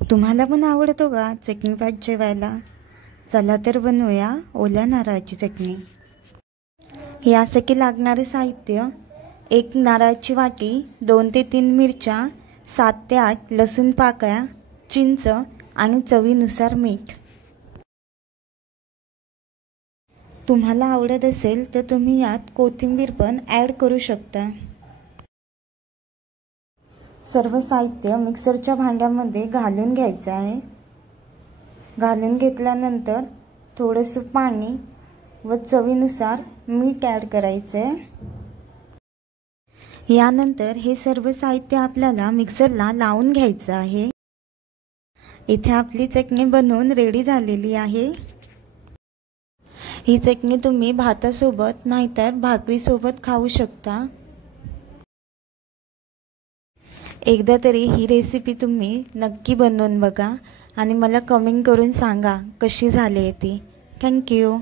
तुम्हाला पण आवडतो का चटणी भात जेवायला? चला तर बनवूया ओल्या नारळाची चटणी। यासाठी लागणारे साहित्य: 1 नारळाची वाटी, 2 ते 3 मिरच्या, 7 ते 8 लसूण पाकळ्या, चिंच आणि चवीनुसार मीठ। तुम्हाला आवडत असेल तर तुम्ही यात कोथिंबीर पण ॲड करू शकता। सर्व साहित्य मिक्सरच्या भांड्यामध्ये घालून घ्यायचं आहे। घालून घेतल्यानंतर थोडंसं पाणी व चवीनुसार मीठ ॲड करायचं आहे। यानंतर हे सर्व साहित्य आपल्याला मिक्सरला लावून घ्यायचं आहे। इथे आपली चटणी बनवून रेडी झालेली आहे। ही चटणी तुम्ही भातासोबत नाहीतर भाकरीसोबत खाऊ शकता। एकदा तरी ही रेसिपी तुम्ही नक्की बनवून बघा आणि मला कमेंट करून सांगा कशी झाली ती। थँक्यू।